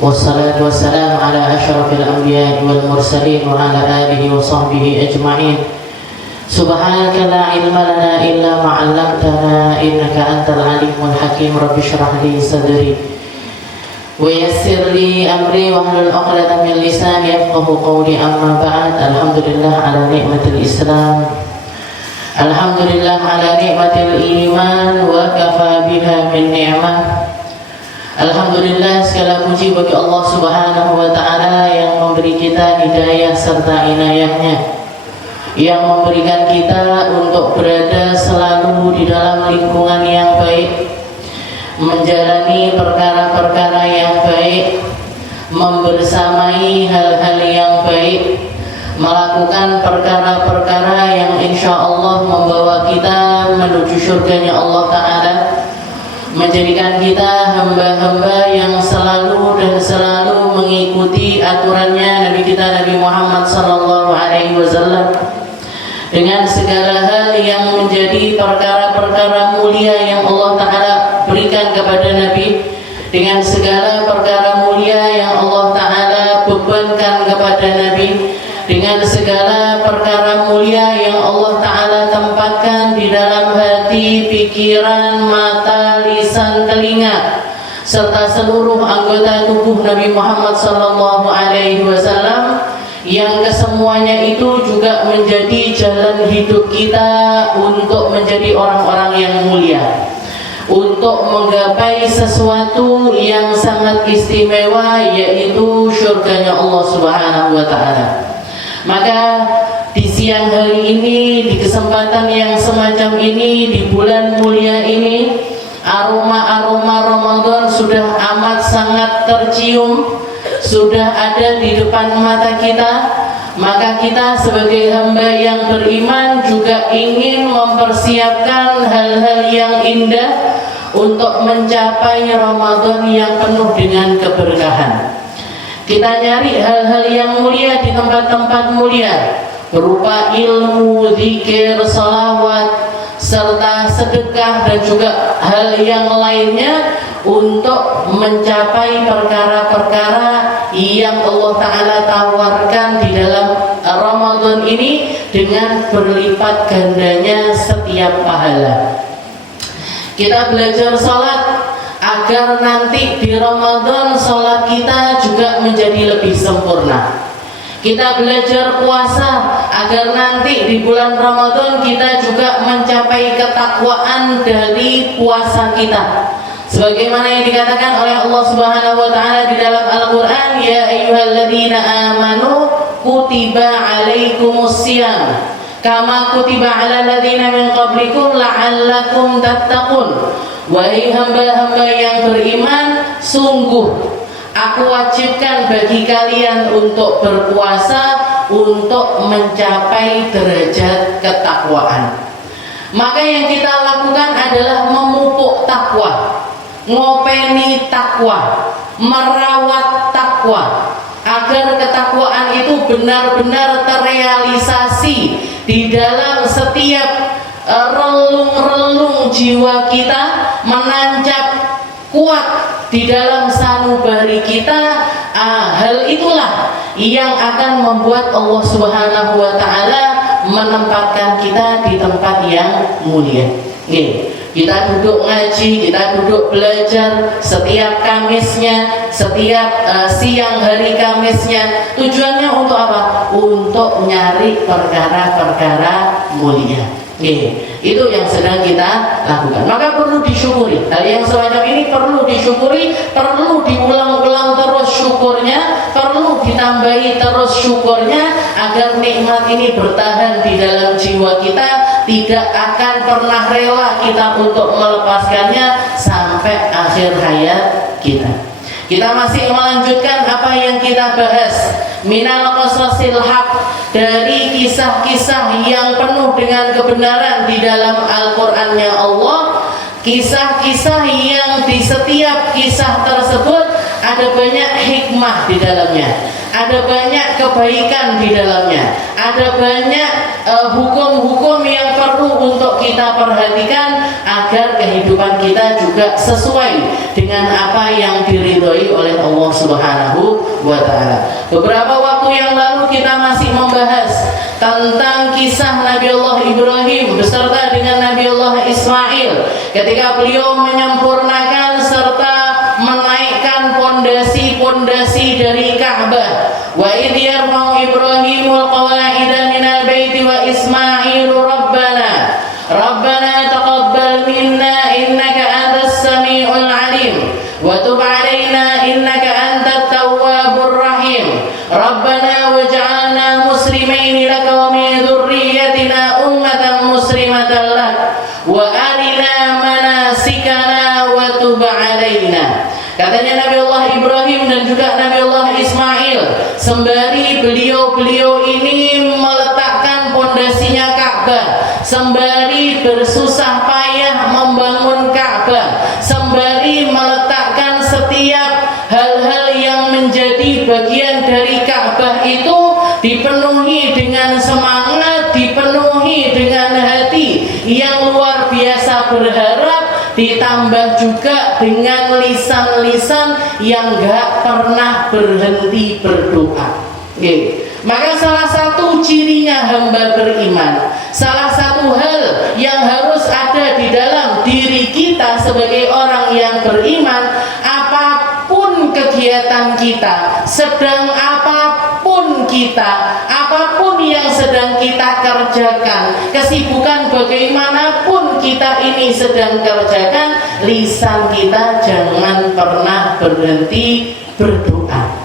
والصلاة والسلام على أشرف الأنبياء والمرسلين وعلى آله وصحبه أجمعين. سبحانك لا علم لنا إلا ما علمتنا إنك أنت العليم الحكيم. رب اشرح لي صدري ويسر لي أمري واحلل عقدة من لساني يفقهوا قولي. أما بعد، الحمد لله على نعمة الإسلام، الحمد لله على نعمة الإيمان وكفى بها من نعمة. Alhamdulillah, segala puji bagi Allah Subhanahu wa Ta'ala yang memberi kita hidayah serta inayahnya, yang memberikan kita untuk berada selalu di dalam lingkungan yang baik, menjalani perkara-perkara yang baik, membersamai hal-hal yang baik, melakukan perkara-perkara yang insya Allah membawa kita menuju surganya Allah Ta'ala, menjadikan kita hamba-hamba yang selalu dan selalu mengikuti aturannya Nabi kita Nabi Muhammad sallallahu alaihi wasallam dengan segala hal yang menjadi perkara-perkara mulia yang Allah Ta'ala berikan kepada Nabi, dengan segala perkara mulia yang Allah Ta'ala bebankan kepada Nabi, dengan segala perkara mulia yang Allah Ta'ala tempatkan di dalam hati, pikiran, mata, lisan, telinga, serta seluruh anggota tubuh Nabi Muhammad sallallahu alaihi wasallam, yang kesemuanya itu juga menjadi jalan hidup kita untuk menjadi orang-orang yang mulia, untuk menggapai sesuatu yang sangat istimewa, yaitu surganya Allah Subhanahu wa Ta'ala. Maka di siang hari ini, di kesempatan yang semacam ini, di bulan mulia ini, aroma-aroma Ramadan sudah amat sangat tercium, sudah ada di depan mata kita. Maka kita sebagai hamba yang beriman juga ingin mempersiapkan hal-hal yang indah untuk mencapai Ramadan yang penuh dengan keberkahan. Kita nyari hal-hal yang mulia di tempat-tempat mulia, berupa ilmu, zikir, salawat, serta sedekah dan juga hal yang lainnya, untuk mencapai perkara-perkara yang Allah Ta'ala tawarkan di dalam Ramadan ini dengan berlipat gandanya setiap pahala. Kita belajar salat agar nanti di Ramadan salat kita juga menjadi lebih sempurna. Kita belajar puasa agar nanti di bulan Ramadan kita juga mencapai ketakwaan dari puasa kita. Sebagaimana yang dikatakan oleh Allah Subhanahu wa Ta'ala di dalam Al-Qur'an, ya ayyuhalladzina amanu kutiba alaikumusiyam kama kutiba alal ladzina min qablikum la'allakum tattaqun. Wahai hamba-hamba yang beriman, sungguh aku wajibkan bagi kalian untuk berpuasa untuk mencapai derajat ketakwaan. Maka yang kita lakukan adalah memupuk takwa, ngopeni takwa, merawat takwa, agar ketakwaan itu benar-benar terrealisasi di dalam setiap relung-relung jiwa kita, menancap kuat di dalam sanubari kita. Hal itulah yang akan membuat Allah Subhanahu wa Ta'ala menempatkan kita di tempat yang mulia. Kita duduk ngaji, kita duduk belajar setiap Kamisnya, setiap siang hari Kamisnya. Tujuannya untuk apa? Untuk nyari perkara-perkara mulia. Itu yang sedang kita lakukan. Maka perlu disyukuri. Hal yang semacam ini perlu disyukuri, perlu diulang-ulang terus syukurnya, perlu ditambahi terus syukurnya, agar nikmat ini bertahan di dalam jiwa kita, tidak akan pernah rela kita untuk melepaskannya sampai akhir hayat kita. Kita masih melanjutkan apa yang kita bahas, minal qasasil haq, dari kisah-kisah yang penuh dengan kebenaran di dalam Al-Qur'annya Allah. Kisah-kisah yang di setiap kisah tersebut ada banyak hikmah di dalamnya, ada banyak kebaikan di dalamnya, ada banyak hukum-hukum yang perlu untuk kita perhatikan agar kehidupan kita juga sesuai dengan apa yang diridhoi oleh Allah Subhanahu wa Ta'ala. Beberapa waktu yang lalu kita masih membahas tentang kisah Nabi Allah Ibrahim beserta dengan Nabi Allah Ismail ketika beliau menyempurnakan serta menaikkan pondasi-pondasi dari Ka'bah. Wa idh yarfa'u Ibrahimul qawa'ida minal baiti wa Ismailu Rabbana taqabbal minna innaka antas sami'ul 'alim wa tub 'alaina innaka antat tawwabur rahim. Rabbana waj'alna muslimaini laka wa min dzurriyyatina ummatan muslimatan lak wa arina manasikana wa tub 'alaina. Katanya Nabi Allah Ibrahim dan juga Nabi Allah Ismail, sembari beliau ini meletakkan pondasinya Ka'bah, sembari bersusah payah membangun Ka'bah, sembari meletakkan setiap hal-hal yang menjadi bagian dari Ka'bah itu dipenuhi dengan semangat, dipenuhi dengan hati yang luar biasa berharap, ditambah juga dengan lisan-lisan yang gak pernah berhenti berdoa. Maka salah satu cirinya hamba beriman, salah satu hal yang harus ada di dalam diri kita sebagai orang yang beriman, apapun kegiatan kita, sedang apapun kita, apapun yang sedang kita kerjakan, kesibukan bagaimanapun kita ini sedang kerjakan, lisan kita jangan pernah berhenti berdoa.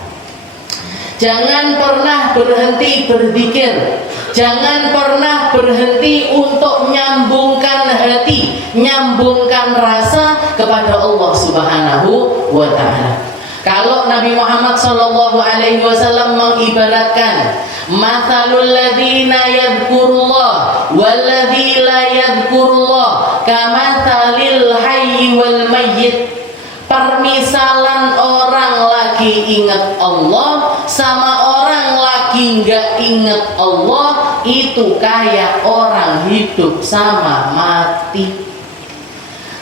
Jangan pernah berhenti berzikir. Jangan pernah berhenti untuk menyambungkan hati, menyambungkan rasa kepada Allah Subhanahu wa Ta'ala. Kalau Nabi Muhammad SAW mengibaratkan mathalul ladzina yadhkurullah walladzi la yadhkurullah kamathalil hayyi wal mayyit. Permisalan orang lagi ingat Allah sama orang lagi nggak ingat Allah itu kayak orang hidup sama mati.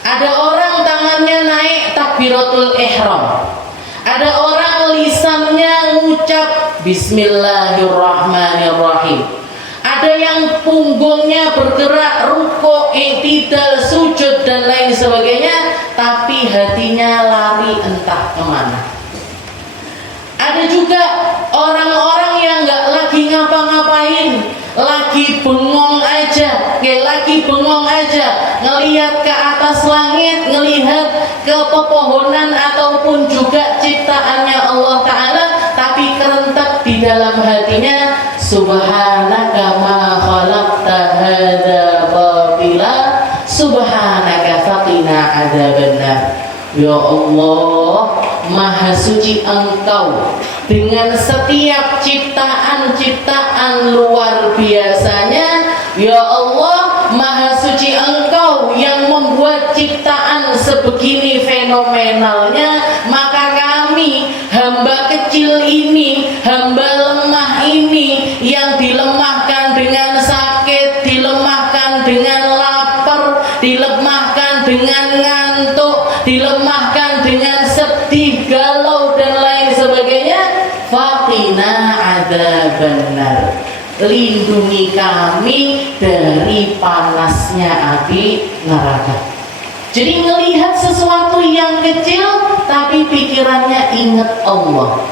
Ada orang tangannya naik takbiratul ihram, ada orang lisannya ngucap Bismillahirrahmanirrahim, ada yang punggungnya bergerak ruko, i'tidal, sujud dan lain sebagainya, tapi hatinya lari entah kemana. Ada juga orang-orang yang nggak lagi ngapa-ngapain, lagi bengong aja, lagi bengong aja, ngelihat ke atas langit, ngelihat ke pepohonan ataupun juga ciptaannya Allah Ta'ala, tapi kerentak di dalam hatinya, Subhanaka ma khalaqta hadza batila, Subhanaka faqina adzabannar. Ya Allah, Maha Suci Engkau dengan setiap ciptaan-ciptaan luar biasanya. Ya Allah, Maha Suci Engkau yang membuat ciptaan sebegini fenomenalnya. Maka kami, hamba kecil ini, hamba lemah ini, yang dilemahkan dengan sakit, dilemahkan dengan lapar, dilemahkan dengan ngantuk, dilemahkan dengan sedih, galau dan lain sebagainya, faqina adzabannar, lindungi kami dari panasnya api neraka. Jadi ngelihat sesuatu yang kecil tapi pikirannya ingat Allah,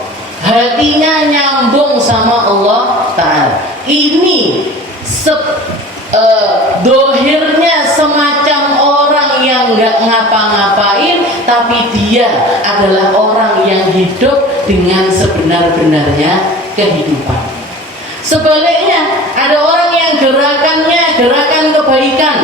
hatinya nyambung sama Allah Ta'ala. Ini dohirnya semacam orang yang gak ngapa-ngapain, tapi dia adalah orang yang hidup dengan sebenar-benarnya kehidupan. Sebaliknya, ada orang yang gerakannya gerakan kebaikan,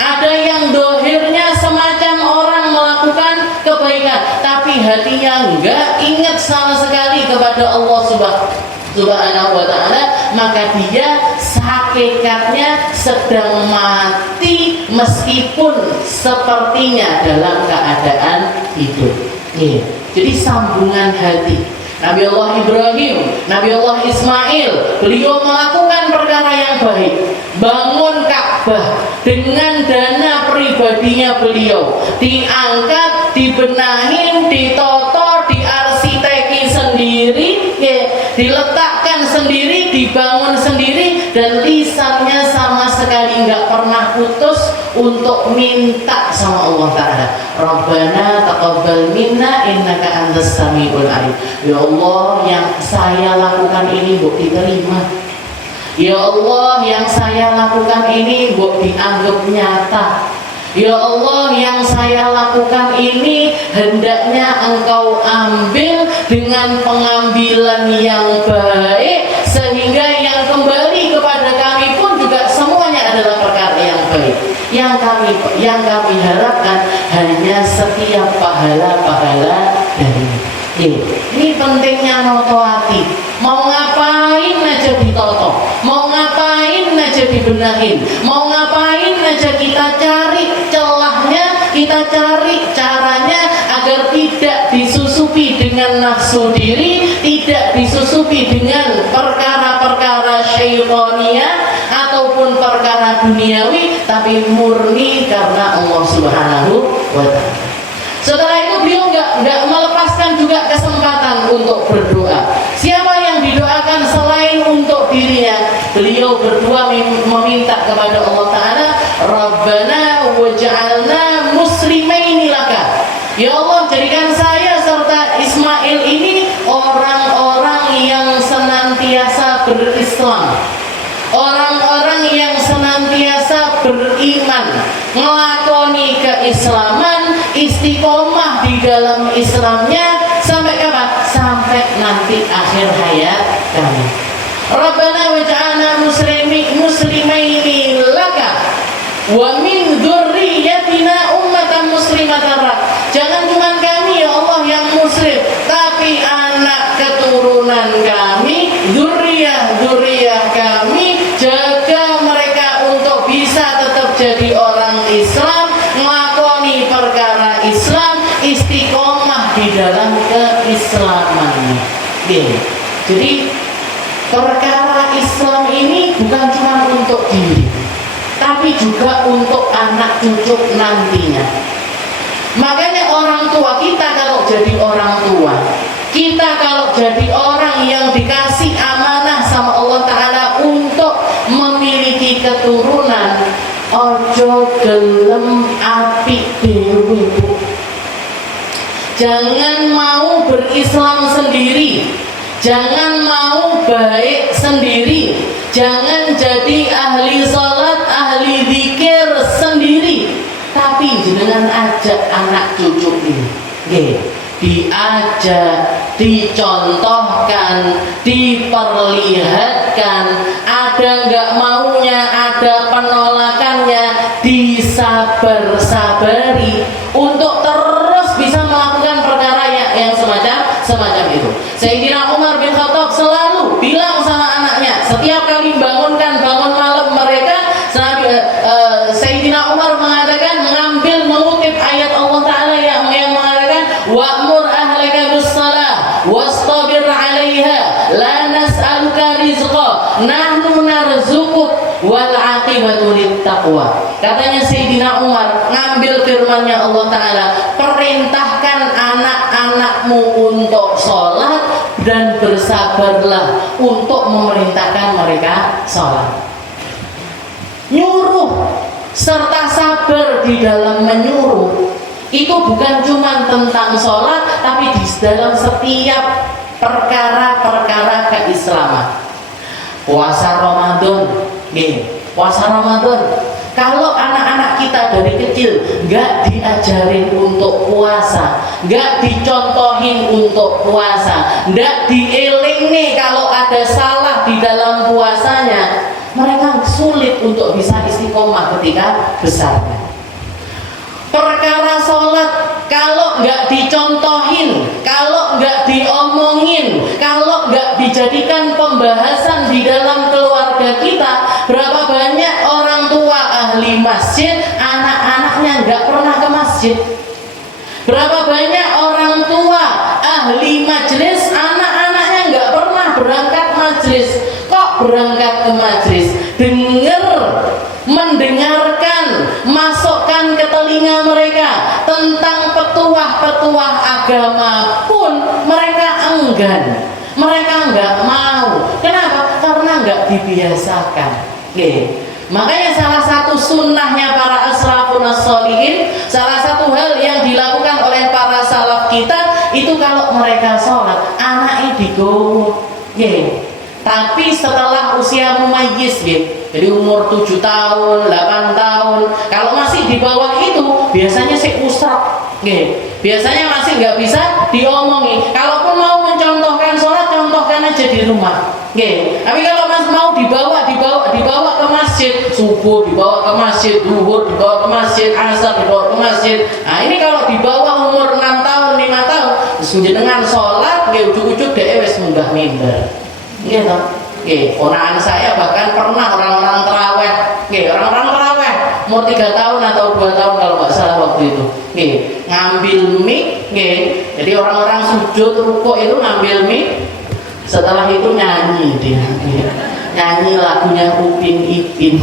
ada yang dohirnya semacam orang melakukan kebaikan, tapi hatinya enggak ingat sama sekali kepada Allah Subhanahu wa Ta'ala, maka dia hakikatnya sedang mati meskipun sepertinya dalam keadaan hidup. Jadi sambungan hati, Nabi Allah Ibrahim, Nabi Allah Ismail, beliau melakukan perkara yang baik, bangun Ka'bah dengan dana pribadinya beliau, diangkat, dibenahin, ditoto, diarsiteki sendiri, diletakkan sendiri, dibangun sendiri, dan lisannya sama sekali nggak pernah putus untuk minta sama Allah Ta'ala. Rabbana taqabbal minna innaka antas samiul alim. Ya Allah, yang saya lakukan ini Mbok diterima. Ya Allah, yang saya lakukan ini Mbok dianggap nyata. Ya Allah, yang saya lakukan ini hendaknya Engkau ambil dengan pengambilan yang baik, sehingga yang kembali kepada kami pun juga semuanya adalah perkara yang baik. Yang kami harapkan hanya setiap pahala-pahala dari ini. Pentingnya noto hati. Mau ngapain aja ditoto, mau ngapain aja dibenahin, mau ngapain aja kita cari celahnya, kita cari caranya agar tidak disusupi dengan nafsu diri, tidak disusupi dengan perkara-perkara syaitaniyah ataupun perkara duniawi, tapi murni karena Allah Subhanahu wa Ta'ala. Setelah itu beliau nggak melepaskan juga kesempatan untuk berdoa. Siapa yang didoakan selain untuk dirinya? Beliau berdua meminta kepada Allah Ta'ala, Rabbana waj'alna muslimaini laka. Ya Allah, jadikan saya serta Ismail ini orang-orang yang senantiasa berislam, orang-orang yang senantiasa beriman, ngelakoni keislaman, istiqomah di dalam Islamnya sampai kapan? Sampai nanti akhir hayat kami. Rabbana waj'alna muslimaini laka wa min dzurriyyatina ummatan muslimatan lak. Jangan cuma kami ya Allah yang muslim, tapi anak keturunan kami, dzurriyyah kami, jaga mereka untuk bisa tetap jadi orang Islam, ngelakoni perkara Islam, istiqomah di dalam keislamannya. Jadi perkara Islam ini bukan cuma untuk diri, tapi juga untuk anak cucu nantinya. Makanya orang tua kita kalau jadi orang tua, kita kalau jadi orang yang dikasih amanah sama Allah Ta'ala untuk memiliki keturunan, ojo gelem api dewi. Jangan mau berislam sendiri, jangan mau baik sendiri, jangan jadi ahli salat, ahli zikir sendiri, tapi jangan ajak anak cucu ini, diajak, dicontohkan, diperlihatkan. Ada nggak maunya, ada penolakannya, disabar-sabari untuk terus bisa melakukan perkara yang semacam itu. Sayyidina Umar bin Khattab selalu bilang sama anaknya, setiap kali bangun malam mereka, Sayyidina Umar mengatakan, mengutip ayat Allah Ta'ala yang mengatakan, wa'mur ahlaka bis-shalah wastabir 'alaiha la nas'aluka rizqa nahnu narzuquk wal 'aqibatu lit-taqwa. Katanya Sayyidina Umar ngambil firman-Nya Allah Ta'ala, perintahkan anak-anakmu untuk sholat dan bersabarlah untuk memerintahkan mereka sholat. Nyuruh serta sabar di dalam menyuruh itu bukan cuma tentang sholat, tapi di dalam setiap perkara-perkara keislaman. Puasa Ramadan, kalau anak-anak kita dari kecil nggak diajarin untuk puasa, nggak dicontohin untuk puasa, nggak dieling nih kalau ada salah di dalam puasanya, mereka sulit untuk bisa istiqomah ketika besarnya. Perkara sholat kalau nggak dicontohin, kalau nggak diomongin, kalau nggak dijadikan pembahasan di dalam keluarga kita, berapa banyak orang tua ahli masjid, anak-anaknya nggak pernah ke masjid. Berapa banyak orang tua ahli majelis, anak majlis. Kok berangkat ke majlis? Mendengarkan, masukkan ke telinga mereka tentang petuah-petuah agama pun mereka enggan, mereka enggak mau. Kenapa? Karena enggak dibiasakan. Makanya salah satu sunnahnya para asrafun as-solihin, salah satu hal yang dilakukan oleh para salaf kita itu kalau mereka sholat anaknya digowo. Tapi setelah usia mumayyiz, jadi umur 7 tahun, 8 tahun, kalau masih di bawah itu biasanya si usrak, biasanya masih nggak bisa diomongi. Kalaupun mau mencontohkan sholat, contohkan aja di rumah. Tapi kalau mau dibawa ke masjid, subuh dibawa ke masjid, duhur dibawa ke masjid, asar dibawa ke masjid. Nah ini kalau di bawah umur 6 tahun, 5 tahun, dengan sholat, ujuk-ujuk dia wis munggah mimbar. Ponakan saya bahkan pernah orang-orang terawih, umur 3 tahun atau 2 tahun kalau nggak salah waktu itu, ngambil mic, jadi orang-orang sujud rukuk itu ngambil mic, setelah itu nyanyi dia, nyanyi lagunya Upin Ipin.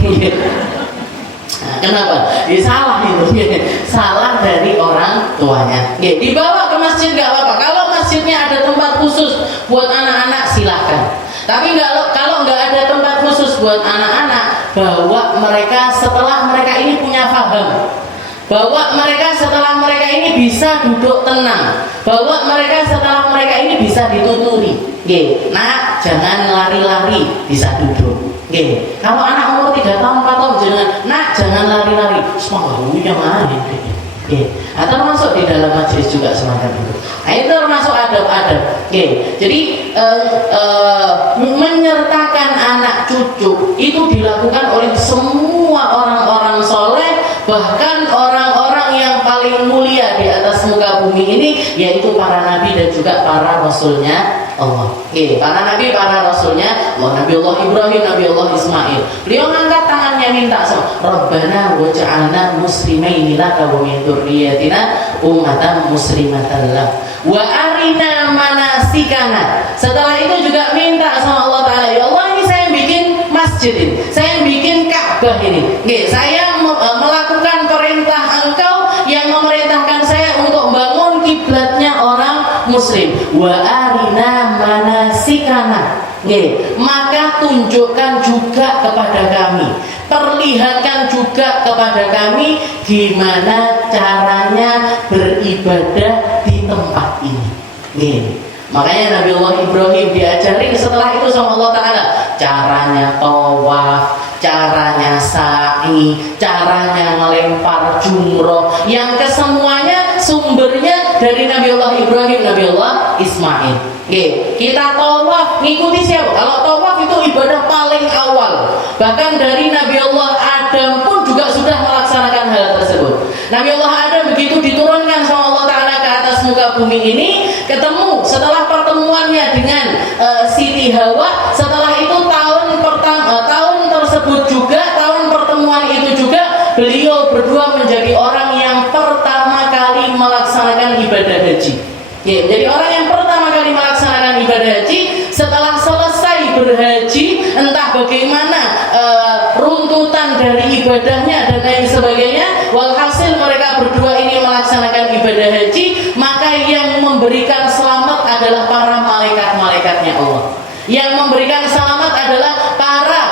Nah, kenapa? Salah itu, salah dari orang tuanya. Dibawa ke masjid nggak apa-apa. Kalau masjidnya ada tempat khusus buat anak-anak silahkan. Tapi kalau nggak ada tempat khusus buat anak-anak, bawa mereka setelah mereka ini punya paham, bawa mereka setelah mereka ini bisa duduk tenang, bawa mereka setelah mereka ini bisa dituturi. Nah, jangan lari-lari, bisa duduk. Kalau anak umur 3 tahun, 4 tahun, jangan lari-lari, semangat yang mana? Atau masuk di dalam majelis juga semacam itu. Nah itu termasuk adab-adab. Jadi menyertakan anak cucu itu dilakukan oleh semua orang-orang soleh, bahkan orang-orang yang paling mulia di atas muka bumi ini, yaitu para nabi dan juga para rasulnya Allah. Para nabi, para rasulnya Allah. Nabi Allah Ibrahim, Nabi Allah Ismail, beliau ngangkat tangannya minta sama Rabbana waj'alna muslimaini laka wa min dzurriyyatina ummatan muslimatan lak wa arina manasikana. Setelah itu juga minta sama Allah Ta'ala, ya Allah ini saya bikin masjid ini, saya bikin Ka'bah ini, saya melakukan perintah Engkau yang memerintahkan saya untuk bangun kiblatnya orang muslim. Wa arina manasikana, maka tunjukkan juga kepada kami, perlihatkan juga kepada kami gimana caranya beribadah di tempat ini. Makanya Nabi Allah Ibrahim diajarin setelah itu sama Allah Ta'ala caranya tawaf, caranya sa'i, caranya melempar jumroh, yang kesemuanya sumbernya dari Nabi Allah Ibrahim, Nabi Allah Ismail. Kita tawaf ngikuti siapa? Kalau tawaf itu ibadah paling awal, bahkan dari Nabi Allah Adam pun juga sudah melaksanakan hal tersebut. Nabi Allah Adam begitu diturunkan sama Allah Ta'ala ke atas muka bumi ini, ketemu setelah pertemuannya dengan Siti Hawa, setelah itu tahun tersebut juga, tahun pertemuan itu juga, beliau berdua menjadi orang yang pertama kali melaksanakan ibadah haji. Jadi orang yang pertama kali melaksanakan ibadah haji, setelah selesai berhaji, entah bagaimana runtutan dari ibadahnya dan lain sebagainya, walhasil mereka berdua ini melaksanakan ibadah haji, maka yang memberikan selamat adalah para malaikat-malaikatnya Allah. Yang memberikan selamat adalah para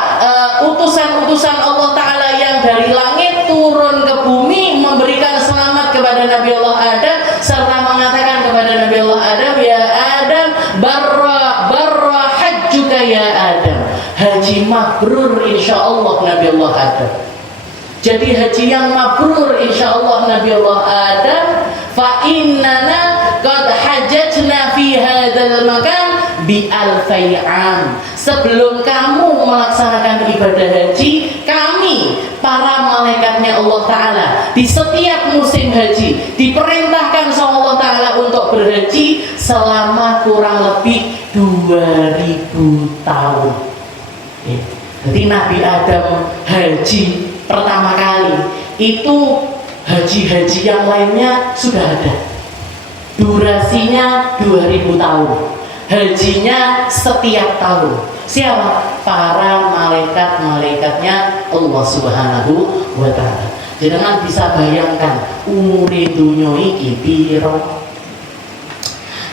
utusan-utusan Allah Ta'ala yang dari langit turun ke bumi, memberikan selamat kepada Nabi Allah Adam, serta mengatakan kepada Nabi Allah Adam, ya Adam, barra hajjuka ya Adam, haji mabrur insyaallah Nabi Allah Adam. Jadi haji yang mabrur insyaallah Nabi Allah Adam, fa innana qad hajjatna fi hadzal makan bi alfai am. Sebelum kamu melaksanakan ibadah haji, kami para malaikatnya Allah Ta'ala di setiap musim haji diperintahkan sama Allah Ta'ala untuk berhaji selama kurang lebih 2000 tahun. Jadi Nabi Adam haji pertama kali, itu haji-haji yang lainnya sudah ada, durasinya 2000 tahun, hajinya setiap tahun. Siapa? Para malaikat-malaikatnya Allah Subhanahu wa taala. Jenengan bisa bayangkan umure dunya iki piro?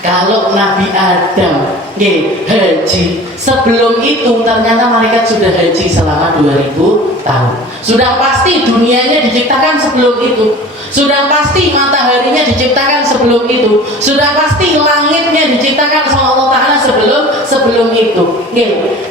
Kalau Nabi Adam haji, sebelum itu ternyata malaikat sudah haji selama 2000 tahun. Sudah pasti dunianya diciptakan sebelum itu. Sudah pasti mataharinya diciptakan sebelum itu. Sudah pasti langitnya diciptakan sama Allah Ta'ala sebelum itu.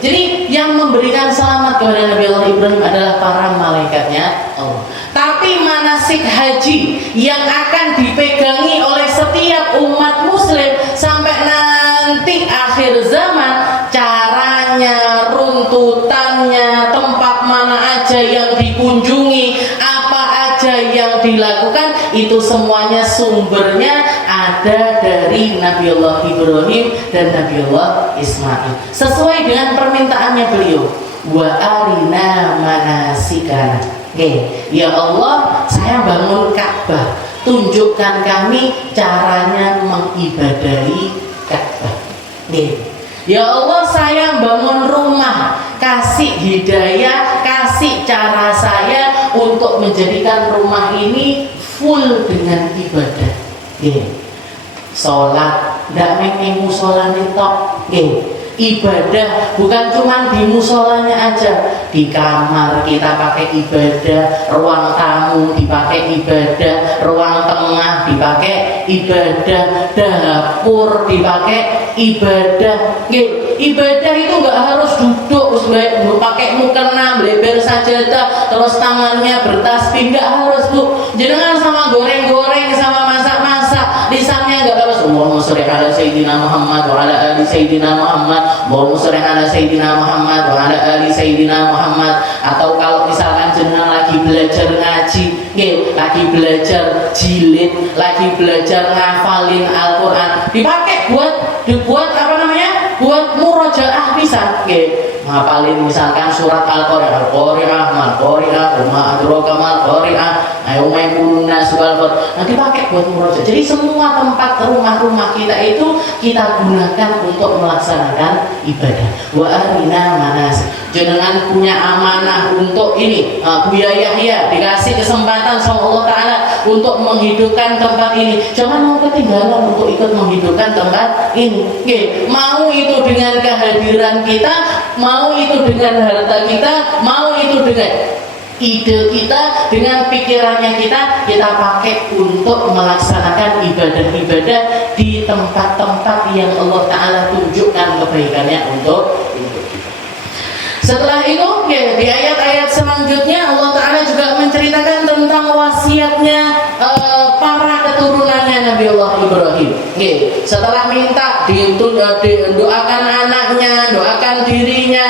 Jadi yang memberikan selamat kepada Nabi Allah Ibrahim adalah para malaikatnya Allah. Tapi manasik haji yang akan dipegangi oleh setiap umat muslim sampai nanti akhir zaman, caranya, runtutannya, tempat mana aja yang dikunjungi, apa aja yang dilakukan, itu semuanya sumbernya ada dari Nabi Allah Ibrahim dan Nabi Allah Ismail, sesuai dengan permintaannya beliau. Wa arina manasikana. Ya Allah, saya bangun Ka'bah, tunjukkan kami caranya mengibadahi Ka'bah. Ya Allah, saya bangun rumah, kasih hidayah, kasih cara saya untuk menjadikan rumah ini full dengan ibadah. Sholat, tidak mengemu sholat tok. Ibadah bukan cuma di musolanya aja, di kamar kita pakai ibadah, ruang tamu dipakai ibadah, ruang tengah dipakai ibadah, dapur dipakai ibadah. Ibadah itu nggak harus duduk pakai mukena bleber sajadah terus tangannya bertasbih, nggak harus Bu. Jangan sama goreng-goreng, sama masak-masak, lisannya nggak harus Allahumma sholli ala sayyidina Muhammad wa ala ali sayyidina Muhammad, Allahumma sholli ala sayyidina Muhammad wa ala ali sayyidina Muhammad. Atau kalau misalkan jenengan lagi belajar ngaji, lagi belajar jilid, lagi belajar ngafalin Al-Qur'an, dipakai buat apa namanya? Buat murojaah bisa, ngapalin misalkan surat Al-Qari'ah, Al-Qari'ah, Mal-Qari'ah, Umma Adroka Mal-Qari'ah, Ayumaykunna Subal-Qari'ah, nanti pakai buat murojaah. Jadi semua tempat rumah-rumah kita itu kita gunakan untuk melaksanakan ibadah. Wa arina manasik. Jenengan punya amanah untuk ini, Buya Yahya dikasih kesempatan sama Allah Ta'ala untuk menghidupkan tempat ini. Jangan mau ketinggalan untuk ikut menghidupkan tempat ini. Mau itu dengan kehadiran kita, mau itu dengan harta kita, mau itu dengan ide kita, dengan pikirannya kita pakai untuk melaksanakan ibadah-ibadah di tempat-tempat yang Allah Ta'ala tunjukkan kebaikannya untuk kita. Setelah itu di ayat-ayat selanjutnya Allah Ta'ala juga menceritakan tentang wasiatnya para keturunannya Nabi Allah Ibrahim. Setelah minta doakan anaknya, doakan dirinya,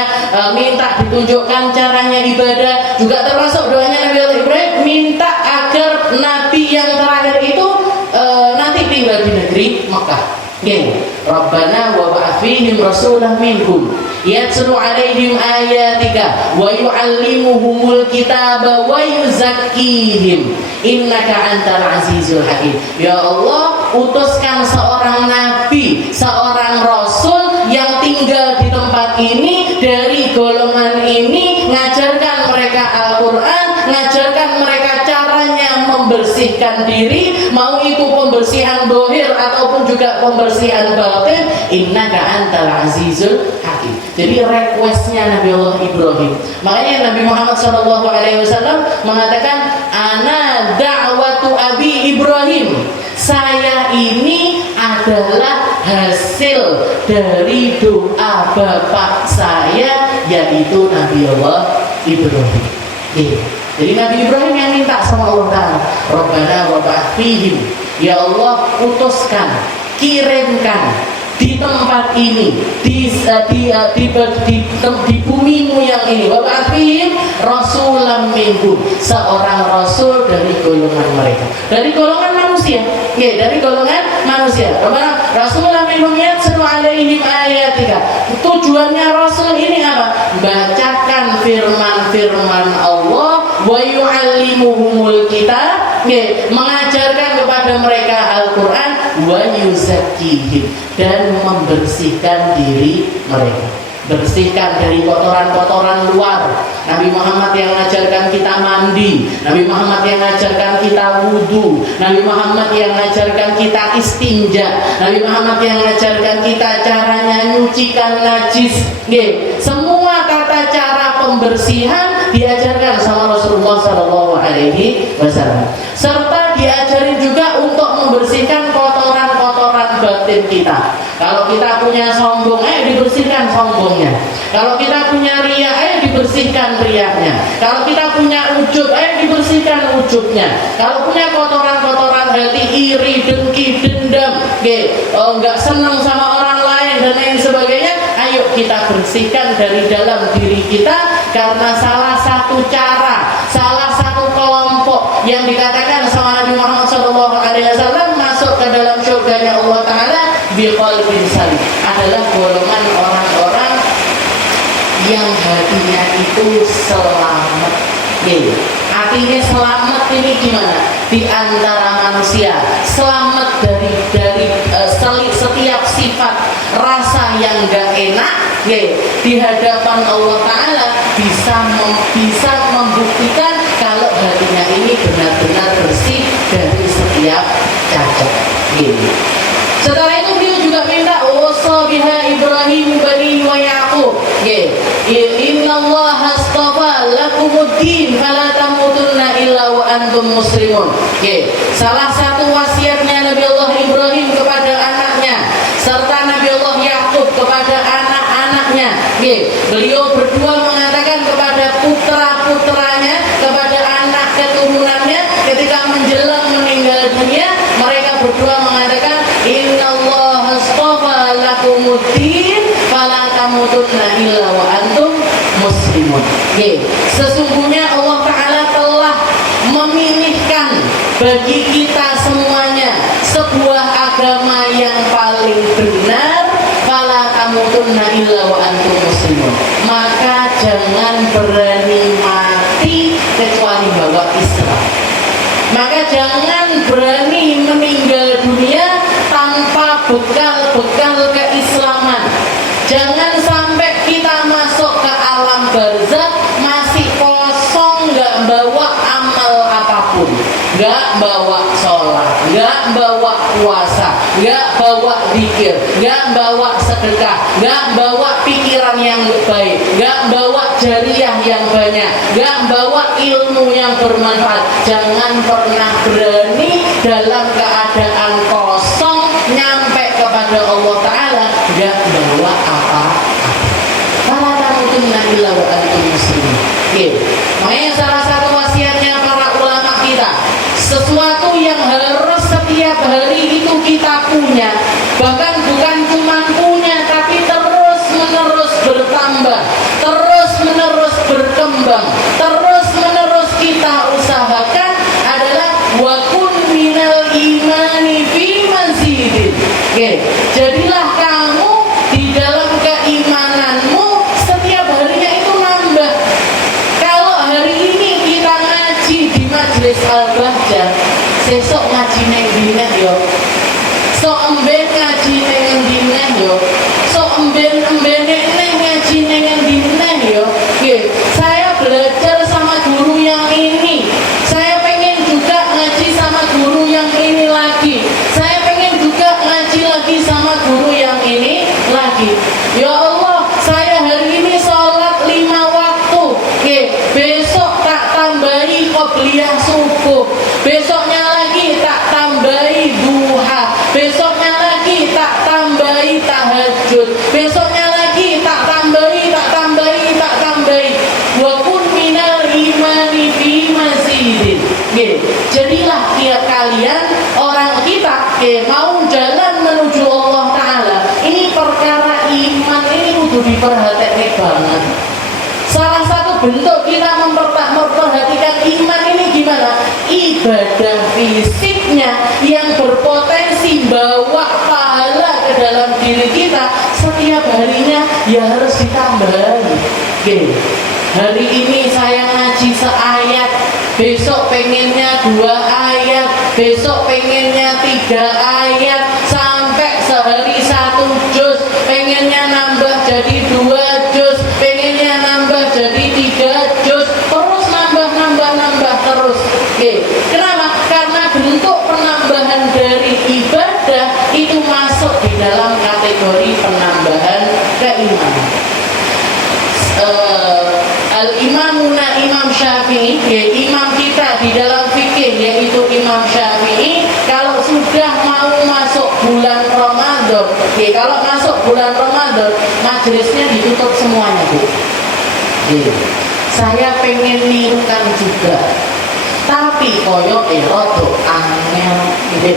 minta ditunjukkan caranya ibadah, juga termasuk doanya Nabi Allah Ibrahim minta agar Nabi yang terakhir itu nanti tinggal di negeri Mekah. Rabbana wa ba'ath fihim rasulan minhum yatlu 'alaihim ayatika wa yu'allimuhumul kitaba wa yuzakkihim innaka antal azizul hakim. Ya Allah, utuskan seorang nabi, seorang rasul yang tinggal di tempat ini, dari golongan ini, ngajarkan mereka Al-Quran, ngajarkan mereka caranya membersihkan diri, mau itu pembersihan dohir ataupun juga pembersihan batin. Innaka antal azizul hakim. Jadi requestnya Nabi Allah Ibrahim. Makanya Nabi Muhammad SAW mengatakan, ana da'watu abi Ibrahim. Saya ini adalah hasil dari doa bapak saya, yaitu Nabi Allah Ibrahim. Jadi Nabi Ibrahim yang minta sama Allah Ta'ala, Rabbana wa ba'ath fihim, ya Allah, utuskan, kirimkan di tempat ini, di bumimu yang ini, wa ba'ath fihim rasulam minhum, seorang rasul dari golongan mereka, dari golongan manusia, dari golongan manusia. Rasulam minhum yatlu 'alaihim ayatika. Tujuannya rasul ini apa? Bacakan firman-firman Allah, wa yu'allimuhumul kitab, mengajarkan kepada mereka Al-Quran, wa yuzakkihim, dan membersihkan diri mereka. bersihkan dari kotoran-kotoran luar. Nabi Muhammad yang mengajarkan kita mandi, Nabi Muhammad yang mengajarkan kita wudhu, Nabi Muhammad yang mengajarkan kita istinja, Nabi Muhammad yang mengajarkan kita caranya nyucikan najis. Semua tata cara pembersihan diajarkan sama Rasulullah SAW. Serta diajarin juga untuk membersihkan kotoran-kotoran batin kita. Kalau kita punya sombong, dibersihkan sombongnya. Kalau kita punya riya, dibersihkan riyanya. Kalau kita punya ujub, dibersihkan ujubnya. Kalau punya kotoran-kotoran hati, iri, dengki, dendam, nggak senang sama orang lain dan lain sebagainya, ayo kita bersihkan dari dalam diri kita. Karena salah satu cara, salah satu kelompok yang dikatakan sama Nabi Muhammad SAW masuk ke dalam surganya Allah Ta'ala biqalbin salim adalah golongan orang-orang yang hatinya itu selamat. Artinya selamat ini gimana? Di antara manusia, selamat dari setiap sifat rasa yang gak enak, di hadapan Allah Ta'ala bisa membuktikan kalau hatinya ini benar-benar bersih dari setiap cacat. Setelah itu beliau juga minta wasa biha Ibrahim bani wa Yaqub. Inna Allah astafa lakumuddin fala tamutunna illa wa antum muslimun. Salah satu wasiatnya Nabi Allah Ibrahim kepada anaknya serta Nabi Allah Yaqub kepada anak-anaknya. Beliau berdua mengatakan kepada putra-putranya, kepada anak keturunannya ketika menjelang meninggal dunia, mereka berdua mengatakan innallaha astafa lakumuddin fala tamutunna illa wa antum muslimun. Sesungguhnya Allah Ta'ala telah memilihkan bagi kita semuanya sebuah agama yang paling benar, fala tamutunna illa wa antum muslimun. Maka jangan berani mati kecuali bawa Islam. Maka jangan berani meninggal dunia tanpa bekal-bekal keislaman. Jangan sampai kita masuk ke alam barzakh masih kosong, gak bawa amal apapun, gak bawa sholat, gak bawa puasa, gak bawa zikir, gak bawa sedekah, gak bawa pikiran yang baik, gak bawa jariyah yang banyak, gak bawa ilmu yang bermanfaat. Jangan pernah berani dalam keadaan kosong nyampe kepada Allah Ta'ala gak bawa apa-apa. Fala tamutunna illa wa antum muslimun. Makanya salah satu wasiatnya para ulama kita, sesuatu yang harus setiap hari itu kita punya, bahkan bukan cuma punya tapi terus menerus bertambah, terus menerus berkembang, terus menerus kita usahakan adalah wa kun minal imani fi mazidin. Jadilah kamu di dalam keimananmu setiap harinya itu nambah. Kalau hari ini kita ngaji di majelis Al-Bahjah, sesok ngaji neng dina yo, sok emben ngaji neng dina yo, sok emben neng ngaji neng dina yo. Saya belajar sama guru yang ini, saya pengen juga ngaji sama guru yang ini lagi, saya pengen juga ngaji lagi sama guru yang ini lagi. Ya Allah, saya hari ini sholat 5 waktu, besok tak tambahi qobliyah subuh, besoknya lagi tak tambahi duha, besoknya lagi tak tambahi tahajud, besoknya lagi tak tambahi. Wa kun minal imani fi mazidin. Jadilah kalian orang kita mau jalan menuju Allah Ta'ala, ini perkara iman ini kudu diperhatikan banget. Salah satu bentuk kita memperhatikan iman ini gimana? Ibadah fisiknya yang berpotensi bawa pahala ke dalam diri kita setiap harinya ya harus ditambahi. Hari ini saya ngaji seayat, besok pengennya 2 ayat, besok pengennya 3 ayat, sampai sehari 1 juz, pengennya nambah jadi 2 Al-Imamuna Imam Syafi'i, ya, imam kita di dalam fikih yaitu Imam Syafi'i, kalau sudah mau masuk bulan Ramadan, ya, kalau masuk bulan Ramadan majelisnya ditutup semuanya, Bu. Ya, saya pengen nirukan juga, tapi koyo rodo angel, ya.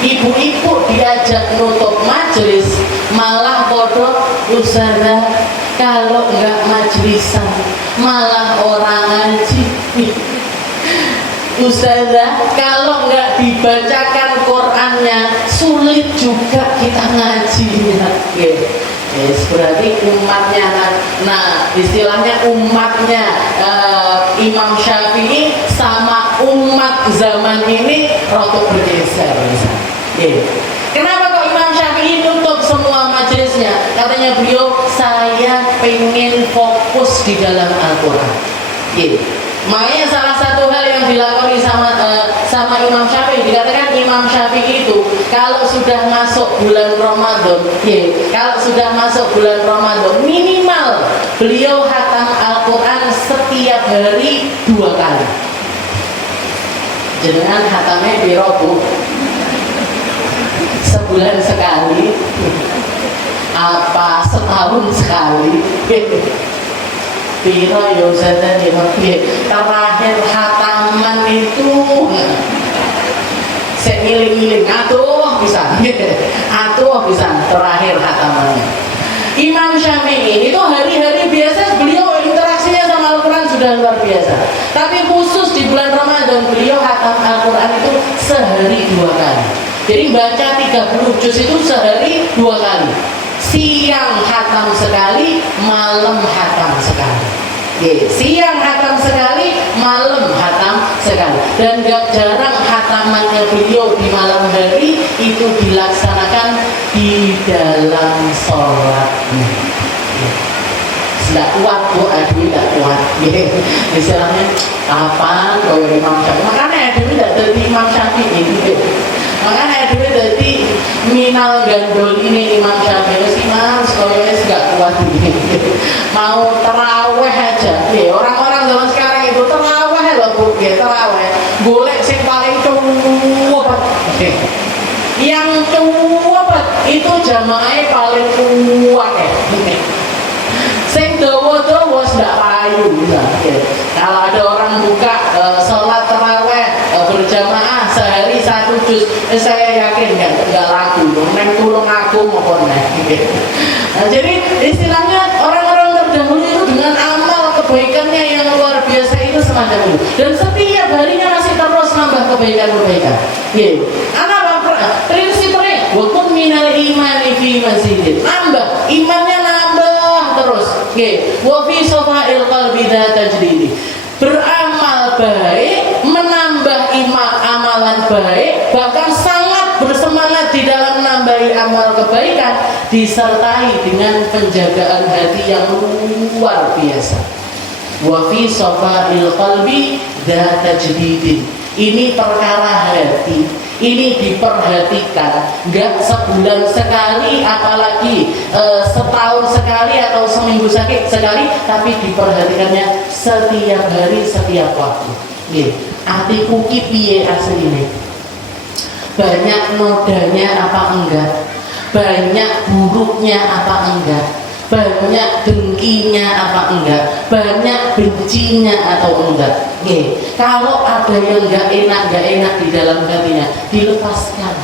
Ibu-ibu diajak nutup majelis malah bodoh ustazah, kalau enggak majelisan malah orang ngaji. Ustazah, kalau enggak dibacakan Qur'annya sulit juga kita ngajinya. Yes, berarti umatnya, nah istilahnya umatnya Imam Syafi'i sama umat zaman ini rotok bergeser. Kenapa kok Imam Syafi'i tutup semua majelisnya? Katanya beliau, saya pengen fokus di dalam Al-Quran. Makanya salah satu hal yang dilakoni sama Imam Syafi'i, dikatakan Imam Syafi'i itu kalau sudah masuk bulan Ramadan, kalau sudah masuk bulan Ramadan minimal beliau khatam Al-Quran setiap hari 2 kali. Jenengan khatamnya di Rabu sebulan sekali apa setahun sekali? Piro yo saya terakhir khataman itu seiling-iling atuh bisa terakhir khatamannya. Imam Syafi'i itu hari-hari biasa beliau interaksinya sama Al-Quran sudah luar biasa, tapi khusus di bulan Ramadan beliau khatam Al-Quran itu sehari 2 kali. Jadi baca 30 juz itu sehari 2 kali. Siang khatam sekali, malam khatam sekali. Siang khatam sekali, malam khatam sekali. Dan gak jarang khatamannya beliau di malam hari itu dilaksanakan di dalam sholatnya. Tidak kuat, Bu, aduh tidak kuat. Istilahnya kapan kau Imam Syafi'i? Makanya aduh tidak jadi Imam Syafi'i gitu. Makanya aduh jadi minal gandol ini Imam Syafi'i sih mas, koyonya gak kuat ini. Mau terawih aja, orang-orang zaman sekarang itu terawih loh Bu, terawih. Golek sing paling cuwet, yang cuwet itu jamaahnya paling kuat ya. Sing dawa-dawa ndak payu bisa. Kalau ada orang buka sholat tarawih berjamaah sehari 1 juz, saya yakin enggak laku. Neng tulung aku maupun neng. Nah, jadi istilahnya orang-orang terdahulu itu dengan amal kebaikannya yang luar biasa itu semacam itu. Dan setiap harinya masih terus nambah kebaikan-kebaikan. Anak prinsipnya waktu minal imani fi masjid. Nambah imannya terus, wa fi safa'il qalbi tajdidi. Beramal baik, menambah amalan baik, bahkan sangat bersemangat di dalam menambahi amal kebaikan, disertai dengan penjagaan hati yang luar biasa. Wa fi safa'il qalbi tajdidi. Ini perkara hati, ini diperhatikan, nggak sebulan sekali, apalagi setahun sekali atau seminggu sekali, tapi diperhatikannya setiap hari, setiap waktu. Atiku ki piye asline? Banyak nodanya apa enggak? Banyak buruknya apa enggak? Banyak dengkinya apa enggak? Banyak bencinya atau enggak? Kalau ada yang enggak enak di dalam hatinya, dilepaskan.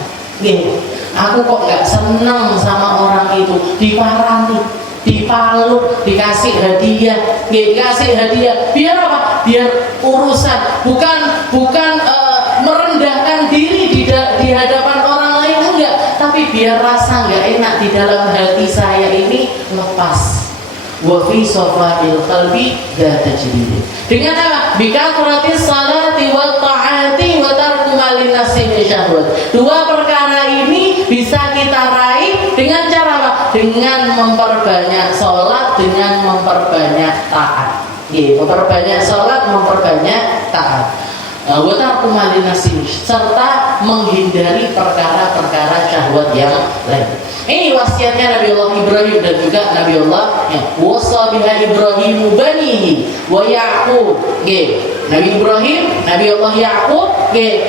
Aku kok enggak senang sama orang itu, diparani, dipalut, dikasih hadiah, dikasih hadiah. Biar apa? Biar urusan, bukan merendahkan diri di hadapan orang lain, enggak, tapi biar rasa enggak enak di dalam hati saya ini lepas. Wa fi safa'il qalbi tajdidi. Dengan apa? Bikathratis salati wa ta'ati wa tarku malin nafsi syahwat. 2 perkara ini bisa kita raih dengan cara apa? Dengan memperbanyak sholat, dengan memperbanyak taat. Memperbanyak sholat, memperbanyak taat. wa tarku malinasin, serta menghindari perkara-perkara syahwat yang lain. Ini wasiatnya Nabi Allah Ibrahim dan juga Nabi Allah wasa biha Ibrahim banihi wa Yaqub. Nabi Ibrahim, Nabi Allah Yaqub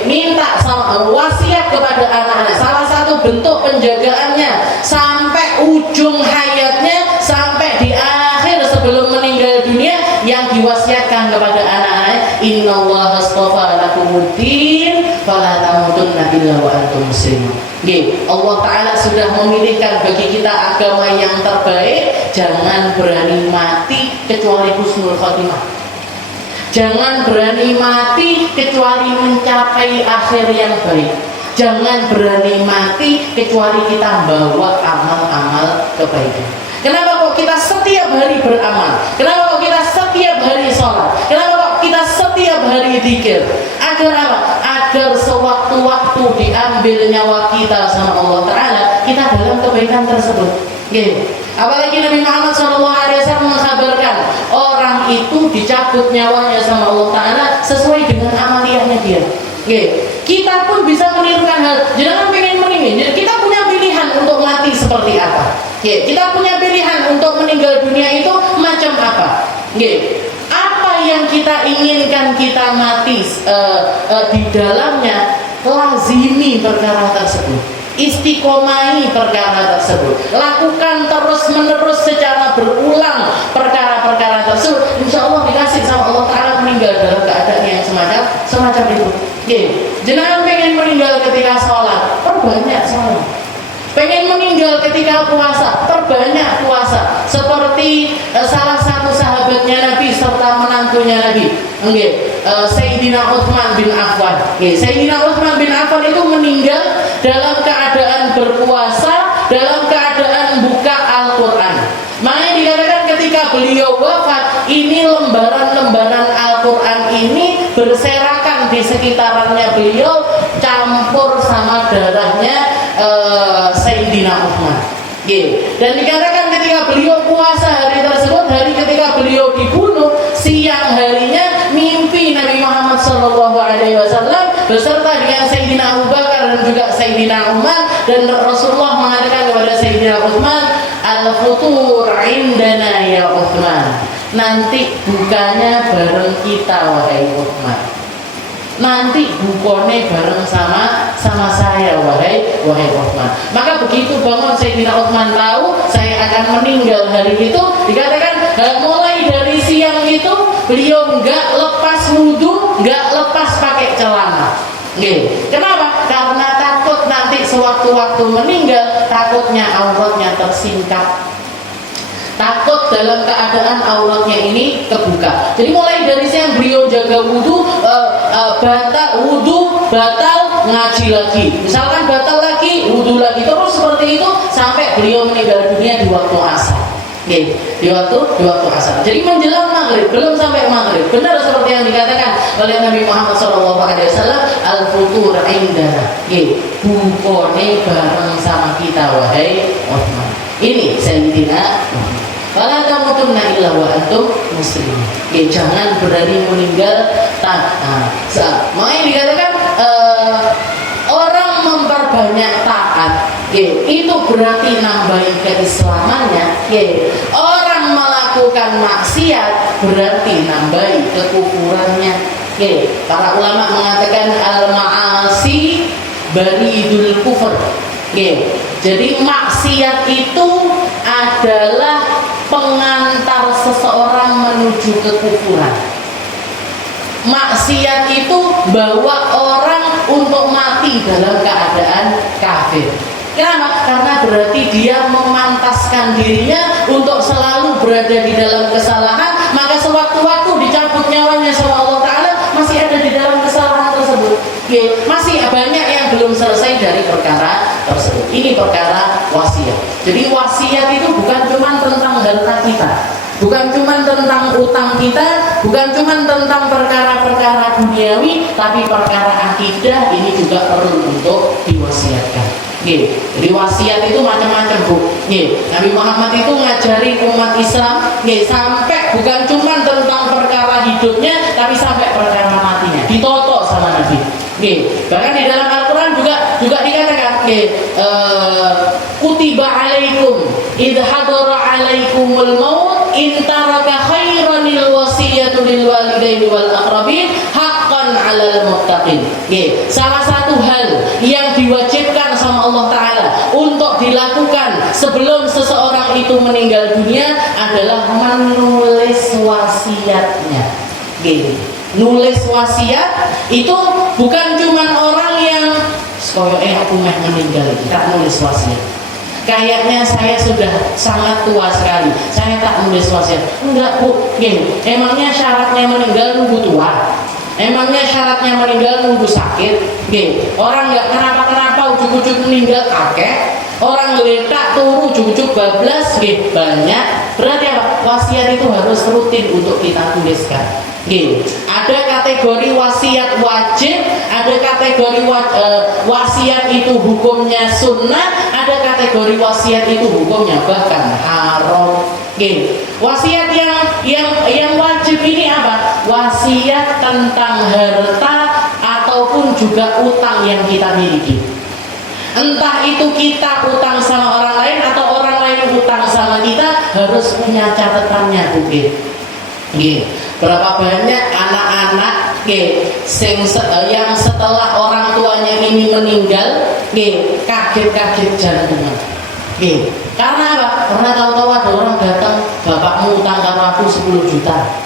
minta sama wasiat kepada anak-anak. Salah satu bentuk penjagaannya sampai ujung hayatnya, sampai di akhir sebelum meninggal dunia, yang diwasiatkan kepada anak-anak, innallaha astafa lakumuddin fala tamutunna illa wa antum muslimun. Allah Ta'ala sudah memilihkan bagi kita agama yang terbaik. Jangan berani mati kecuali husnul khotimah. Jangan berani mati kecuali mencapai akhir yang baik. Jangan berani mati kecuali kita bawa amal-amal kebaikan. Kenapa kok kita setiap hari beramal? Kenapa kok kita setiap hari sholat? Kenapa kok kita setiap hari zikir? Agar apa? Agar sewaktu-waktu diambil nyawa kita sama Allah Ta'ala, kita dalam kebaikan tersebut. Apalagi Nabi Muhammad SAW mengkabarkan orang itu dicabut nyawanya sama Allah Ta'ala sesuai dengan amaliyahnya dia. Kita pun bisa menirukan hal. Jangan pengen meninggal. Kita punya pilihan untuk mati seperti apa. Kita punya pilihan untuk meninggal dunia itu macam apa. Apa yang kita inginkan kita mati di dalamnya, lazimi perkara tersebut, istiqomahi perkara tersebut, lakukan terus menerus secara berulang perkara-perkara tersebut. Insya Allah dikasih sama Allah Ta'ala meninggal dalam keadaan yang semacam itu. Jangan pengen meninggal ketika sholat, perbanyak sholat. Pengen meninggal ketika puasa, perbanyak puasa. Seperti salah satu sahabatnya Nabi serta menantunya Nabi, Sayyidina Utsman bin Affan. Sayyidina Utsman bin Affan itu meninggal dalam keadaan berpuasa, dalam keadaan buka Al-Quran. Makanya dikatakan ketika beliau wafat, ini lembaran-lembaran Al-Quran ini berserakan di sekitarannya beliau, campur sama darahnya Sayyidina Utsman. Dan dikatakan ketika beliau puasa hari tersebut, hari ketika beliau dibunuh, siang harinya mimpi Nabi Muhammad SAW beserta dengan Sayyidina Abu Bakar dan juga Sayyidina Umar, dan Rasulullah mengatakan kepada Sayyidina Utsman, al-futur indana ya Utsman, nanti bukanya bareng kita wahai Utsman, nanti bukone bareng sama saya wahai Utsman. Maka begitu bangun Sayyidina Utsman tahu saya akan meninggal hari itu, dikatakan mulai dari siang itu beliau enggak lepas wudu, enggak lepas pakai celana. Kenapa? Karena takut nanti sewaktu-waktu meninggal, takutnya auratnya tersingkap, takut dalam keadaan auratnya ini kebuka. Jadi mulai dari siang beliau jaga wudu, batal ngaji lagi. Misalkan batal lagi, wudu lagi, terus seperti itu sampai beliau meninggal dunia di waktu asar. Di waktu asar. Jadi menjelang maghrib, belum sampai maghrib. Benar seperti yang dikatakan oleh Nabi Muhammad SAW, al-futur indana. Bukone bareng sama kita wahai Utsman. Ini Sayyidina Utsman. Wala tamutunna illa wa antum muslimun. Jangan berani meninggal makanya dikatakan orang memperbanyak taat, itu berarti nambahin keislamannya. Orang melakukan maksiat berarti nambahin kekufurannya. Para ulama mengatakan al-ma'asi baridul kufur. Jadi maksiat itu adalah pengantar seseorang menuju kekufuran. Maksiat itu bawa orang untuk mati dalam keadaan kafir. Kenapa? Karena berarti dia memantaskan dirinya untuk selalu berada di dalam kesalahan, maka sewaktu-waktu dicabut nyawanya sama Allah Ta'ala masih ada di dalam kesalahan tersebut. Masih banyak yang belum selesai dari perkara tersebut. Ini perkara wasiat. Jadi wasiat itu bukan cuma tentang harta kita, bukan cuma tentang utang kita, bukan cuma tentang perkara-perkara duniawi, tapi perkara akidah ini juga perlu untuk diwasiatkan. Jadi wasiat itu macam-macam, Bu. Nabi Muhammad itu ngajari umat Islam sampai bukan cuma tentang perkara hidupnya, tapi sampai perkara matinya. Ditoto sama Nabi. Bahkan di dalam Al-Quran juga dikatakan, kutiba alaikum idh hadara alaikumul maut in taraka khairanil wasiyatu lil walidaini wal aqrabin haqqan 'alal muttaqin. Salah satu hal yang diwajibkan sama Allah Ta'ala untuk dilakukan sebelum seseorang itu meninggal dunia adalah menulis wasiatnya. Nulis wasiat itu bukan cuman orang yang aku meninggal, tak nulis wasiat. Kayaknya saya sudah sangat tua sekali, saya tak nulis wasiat. Enggak Bu, emangnya syaratnya meninggal nunggu tua? Emangnya syaratnya meninggal nunggu sakit? Orang nggak kenapa-kenapa ujuk-ujuk meninggal kakek. Orang geletak turu ujuk-ujuk bablas banyak. Berarti apa? Wasiat itu harus rutin untuk kita tuliskan. Ada kategori wasiat wajib, ada kategori wasiat itu hukumnya sunnah, ada kategori wasiat itu hukumnya bahkan haram. Wasiat yang wajib ini apa? Wasiat tentang harta ataupun juga utang yang kita miliki. Entah itu kita utang sama orang lain atau orang lain utang sama kita, harus punya catatannya, Bu. Berapa banyak anak-anak yang setelah orang tuanya ini meninggal kaget-kaget jantungan. Karena apa? Karena tahu-tahu ada orang datang, bapakmu utang karo aku 10 juta.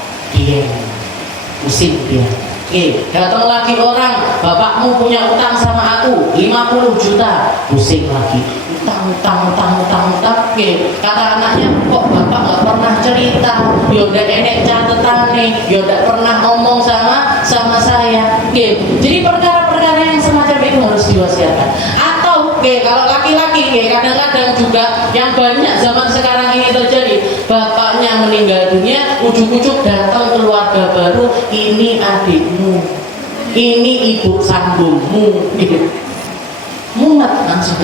Pusing dia. Datang lagi orang, bapakmu punya utang sama aku 50 juta. Pusing lagi. Utang. Kata anaknya, kok bapak nggak pernah cerita? Yaudah enek catatan nih, yaudah pernah ngomong sama saya. Jadi perkara-perkara yang semacam itu harus diwasiatkan. Atau kalau laki-laki kadang-kadang juga yang banyak zaman sekarang ini terjadi, bapaknya meninggal dunia, ujuk-ujuk datang keluarga baru, ini adikmu, ini ibu sambungmu. Mumet langsung.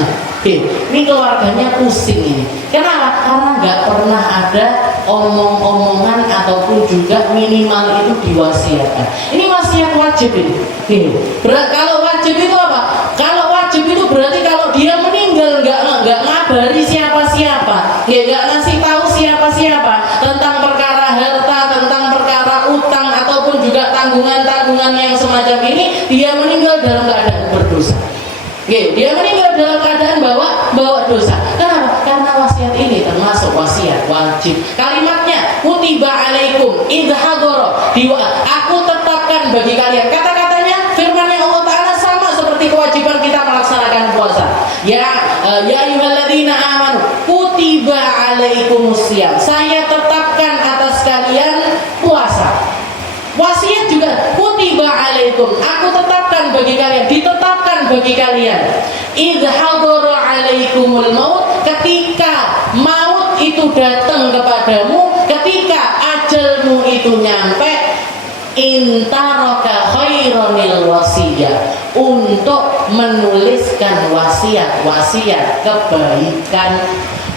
Ini keluarganya pusing ini. Kenapa? Karena nggak pernah ada omong-omongan ataupun juga minimal itu diwasiatkan. Ini wasiat wajib ini. Kalau wajib itu apa? Kalau wajib itu berarti kalau dia meninggal nggak ngabari siapa-siapa, nggak ngasih tahu siapa-siapa tentang perkara harta, tentang perkara utang ataupun juga tanggungan-tanggungan yang semacam ini, dia meninggal dalam keadaan berdosa. Dia meninggal dalam keadaan bawa dosa. Kenapa? Karena wasiat ini termasuk wasiat wajib. Kalimatnya kutiba alaikum idh hadara, aku tetapkan bagi kalian. Kata-katanya firman yang Allah Ta'ala sama seperti kewajiban kita melaksanakan puasa. Ya ayyuhalladzina amanu kutiba alaikumusiyam, saya tetapkan atas kalian puasa. Wasiat juga kutiba alaikum, aku tetapkan bagi kalian, ditetapkan bagi kalian. Idh hadara alaikumul maut, ketika maut itu datang kepadamu, ketika ajalmu itu nyampe, intaraka khairanil wasiyah, untuk menuliskan wasiat kebaikan.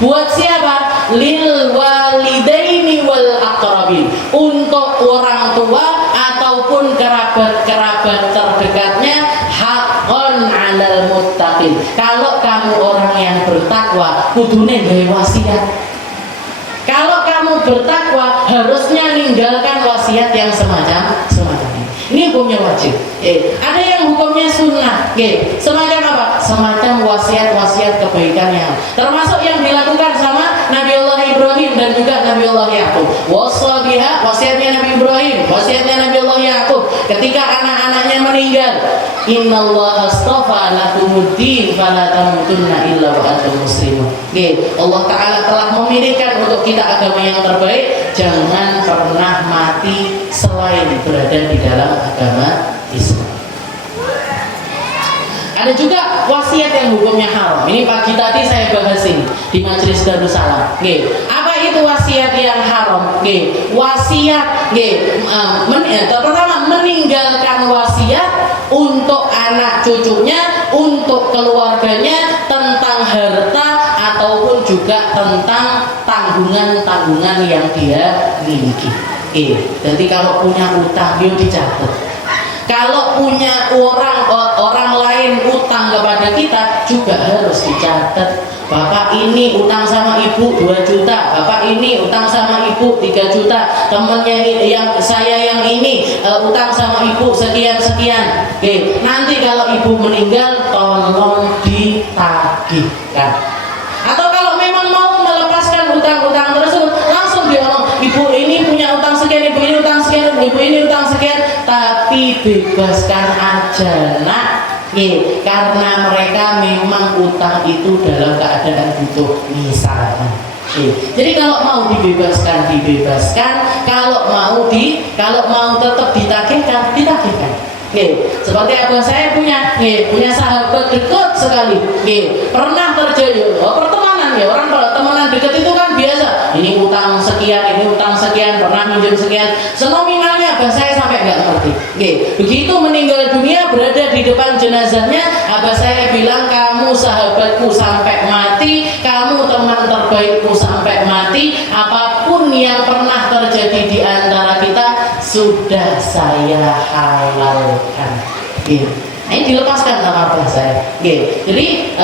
Buat siapa? Lil walidaini wal aqrabin, untuk orang tua ataupun kerabat-kerabat terdekatnya. Haqqan 'alal muttaqin, kalau kamu orang yang bertakwa kudune gawe wasiat. Kalau kamu bertakwa harusnya ninggalkan wasiat yang semacam ini. Ini hukumnya wajib. Ada yang hukumnya sunnah. Semacam apa? Semacam wasiat kebaikan yang termasuk yang dilakukan sama Nabiullah Ibrahim dan juga Nabiullah Yakub. Wasabiha, wasiatnya Nabi Ibrahim, wasiatnya Nabiullah Yakub ketika anak-anaknya meninggal. Innallaha astafa lakumuddin fala tamutunna illa wa antum muslimun. Allah Ta'ala telah memilihkan untuk kita agama yang terbaik. Jangan pernah mati selain berada di dalam agama Islam. Ada juga wasiat yang hukumnya haram. Ini pagi tadi saya bahas ini di Majelis Darussalam. Apa itu wasiat yang haram? Wasiat pertama, meninggalkan wasiat untuk anak cucunya, untuk keluarganya tentang harta ataupun juga tentang tanggungan-tanggungan yang dia miliki. Jadi kalau punya utang, dia dicatat. Kalau punya orang lain utang kepada kita juga harus dicatat. Bapak ini utang sama ibu 2 juta, bapak ini utang sama ibu 3 juta, temennya yang saya yang ini utang sama ibu sekian-sekian. Oke, nanti kalau ibu meninggal tolong ditagihkan. Atau kalau memang mau melepaskan utang-utang tersebut, langsung diomong, ibu ini punya utang sekian, ibu ini utang sekian, ibu ini utang sekian, tapi bebaskan aja nak. Karena mereka memang utang itu dalam keadaan butuh misalnya. Jadi kalau mau dibebaskan, kalau mau tetap ditagihkan. Seperti abang saya punya sahabat dekat sekali. Pernah terjadi pertemanan orang kalau temenan dekat itu kan biasa. Ini utang sekian, pernah minjem sekian. Senominalnya abang saya sampai nggak ngerti. Begitu meninggal dunia, berada di depan jenazahnya, abang saya bilang, kamu sahabatku sampai mati, kamu teman terbaikku sampai mati, apapun yang pernah terjadi di antara kita sudah saya halalkan. Ini dilepaskan sama abah saya. Jadi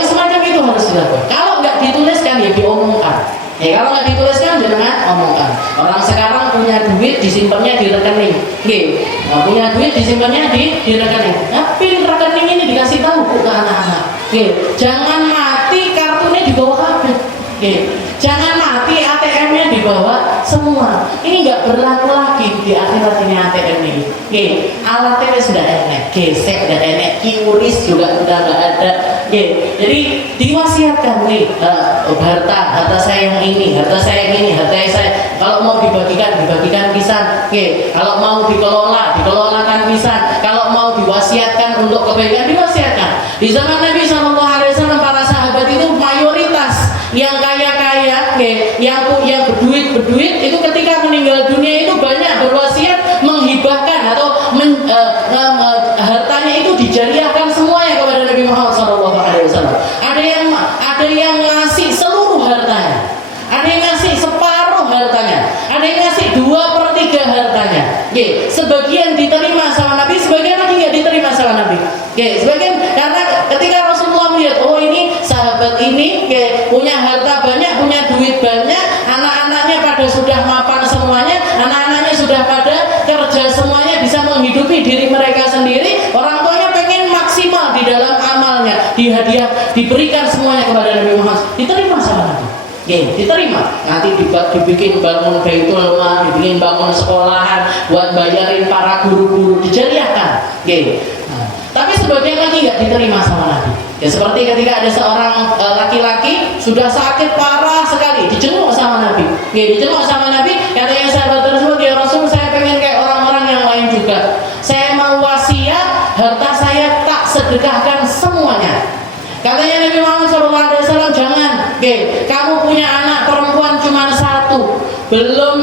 semacam itu harus dilakukan. Kalau nggak dituliskan ya diomongkan. Kalau nggak dituliskan jangan omongkan. Orang sekarang punya duit disimpannya di rekening. Punya duit disimpannya di rekening. Tapi rekening ini dikasih tahu ke anak-anak. Jangan mati kartunya dibawa kabel. Jangan mati ATM-nya dibawa semua. Ini nggak berlaku lagi di akhirat ini ATM ini. Alatnya sudah enak, gesek udah enak, QRIS juga udah nggak ada. Jadi diwasiatkan nih harta saya yang ini, harta saya yang ini, harta saya. Kalau mau dibagikan pisan. Kalau mau dikelolakan pisan. Kalau mau diwasiatkan untuk kebaikan diwasiatkan. Di zaman Nabi SAW para sahabat itu mayoritas yang kaya-kaya, yang berduit itu ketika meninggal dunia itu banyak berwasiat menghibahkan atau hartanya itu dijariahkan semuanya kepada Nabi Muhammad SAW. Ada yang ngasih seluruh hartanya, ada yang ngasih separuh hartanya, ada yang ngasih 2/3 hartanya. Sebagian diterima sama Nabi, sebagian lagi nggak diterima sama Nabi. Sebagian karena ketika Rasulullah melihat, oh ini sahabat ini punya harta banyak, punya duit banyak, anak-anaknya pada sudah mapan semuanya, anak-anaknya sudah pada kerja semuanya, bisa menghidupi diri mereka sendiri, orang tuanya pengen maksimal di dalam amalnya, diberikan semuanya kepada Nabi Muhammad, diterima sama Nabi. Diterima, nanti dibikin bangun baitul mal, dibikin bangun sekolahan, buat bayarin para guru-guru, dijariahkan. Tapi sebagian lagi nggak diterima sama Nabi. Seperti ketika ada seorang laki-laki sudah sakit parah sekali, dijenguk sama Nabi. Dijenguk sama Nabi, katanya sahabat tersebut, ya Rasul, saya pengen kayak orang-orang yang lain juga. Saya mau wasiat, harta saya tak sedekahkan semuanya. Katanya Nabi Muhammad SAW, jangan. Kamu punya anak perempuan cuma 1, belum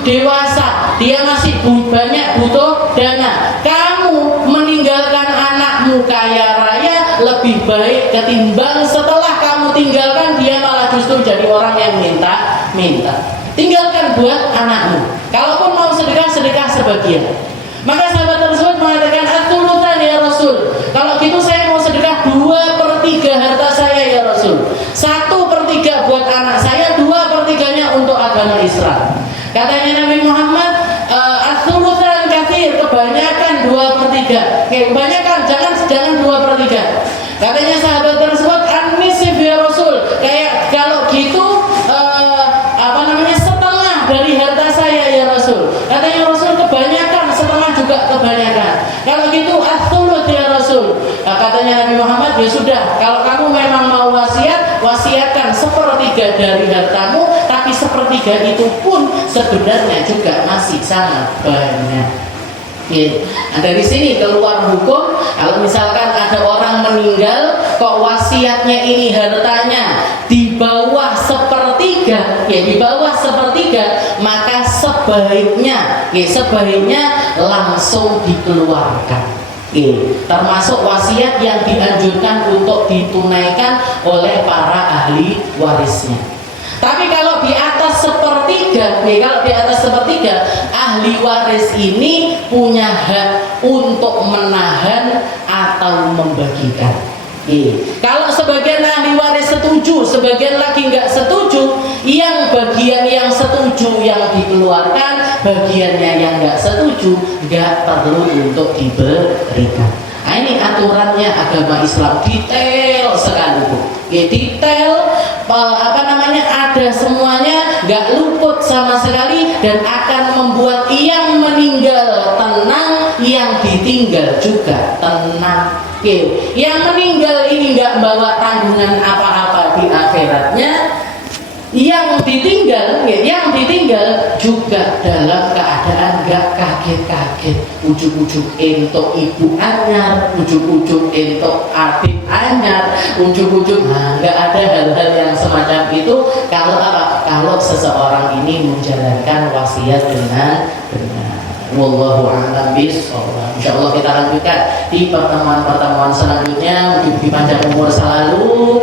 dewasa, dia masih banyak butuh dana. Kamu meninggalkan anakmu kaya raya lebih baik ketimbang setelah kamu tinggalkan dia malah justru jadi orang yang minta. Tinggalkan buat anakmu. Kalaupun mau sedekah sebagian. Maka sahabat tersebut mengatakan, "At-thulutsan ya Rasul. Kalau gitu saya mau sedekah 2/3 harta saya ya Rasul. 1/3 buat anak saya, 2/3-nya untuk agama Islam." Katanya Nabi Muhammad, "At-thulutsan katsir, kebanyakan 2/3. Kebanyakan, jangan 2/3. Katanya sahabat tersebut, "An-nisf ya Rasul. Kayak kalau gitu setengah dari harta saya ya Rasul." Katanya Rasul, kebanyakan, setengah juga kebanyakan. Kalau gitu ats-tsulut ya Rasul. Katanya Nabi Muhammad, ya sudah, kalau kamu memang mau wasiatkan 1/3 dari hartamu, tapi 1/3 itu pun sebenarnya juga masih sangat banyak. Nah, dari sini keluar hukum, kalau misalkan ada orang meninggal kok wasiatnya ini hartanya di bawah 1/3, maka sebaiknya langsung dikeluarkan. Termasuk wasiat yang dianjurkan untuk ditunaikan oleh para ahli warisnya. Tapi kalau di atas 1/3, ahli waris ini punya hak untuk menahan atau membagikan. Kalau sebagian ahli waris setuju, sebagian lagi nggak setuju, yang bagian yang setuju yang dikeluarkan, bagiannya yang nggak setuju nggak perlu untuk diberikan. Nah, ini aturannya agama Islam, detail sekali Bu. Detail, ada semuanya, nggak luput sama sekali, dan akan membuat yang meninggal tenang, yang ditinggal juga tenang. Yang meninggal ini nggak bawa tanggungan apa-apa di akhiratnya, yang ditinggal juga dalam keadaan gak kaget-kaget, ujuk-ujuk entuk ibu anyar, ujuk-ujuk entuk adik anyar, ujuk-ujuk, gak ada hal-hal yang semacam itu kalau seseorang ini menjalankan wasiat dengan benar. Wallahu a'lam bishawab. Insyaallah kita lanjutkan di pertemuan-pertemuan selanjutnya. Mudah-mudahan panjang umur selalu.